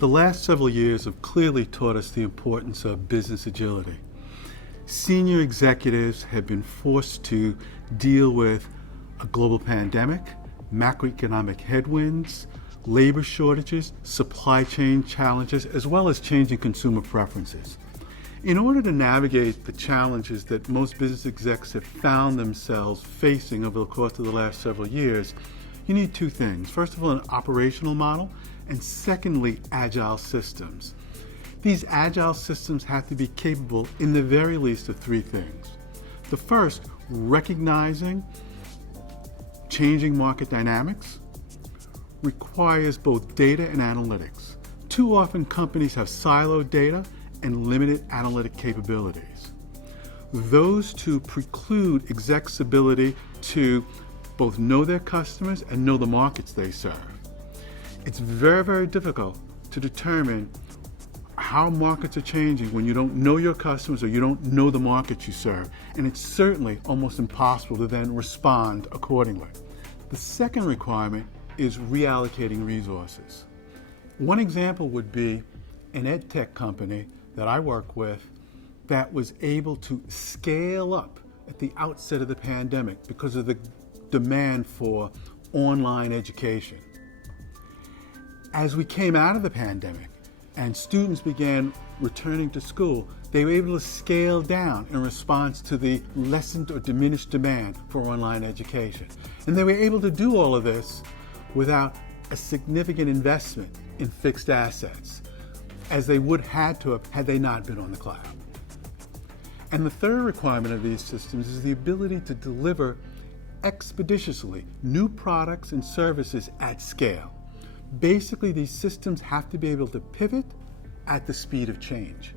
The last several years have clearly taught us the importance of business agility. Senior executives have been forced to deal with a global pandemic, macroeconomic headwinds, labor shortages, supply chain challenges, as well as changing consumer preferences. In order to navigate the challenges that most business execs have found themselves facing over the course of the last several years, you need two things. First of all, an operational model, and secondly, agile systems. These agile systems have to be capable in the very least of three things. The first, recognizing changing market dynamics, requires both data and analytics. Too often companies have siloed data and limited analytic capabilities. Those two preclude execs' ability to both know their customers and know the markets they serve. It's very, very difficult to determine how markets are changing when you don't know your customers or you don't know the markets you serve. And it's certainly almost impossible to then respond accordingly. The second requirement is reallocating resources. One example would be an ed tech company that I work with that was able to scale up at the outset of the pandemic because of the demand for online education. As we came out of the pandemic and students began returning to school, they were able to scale down in response to the lessened or diminished demand for online education. And they were able to do all of this without a significant investment in fixed assets, as they would had to have had they not been on the cloud. And the third requirement of these systems is the ability to deliver expeditiously new products and services at scale. Basically, these systems have to be able to pivot at the speed of change.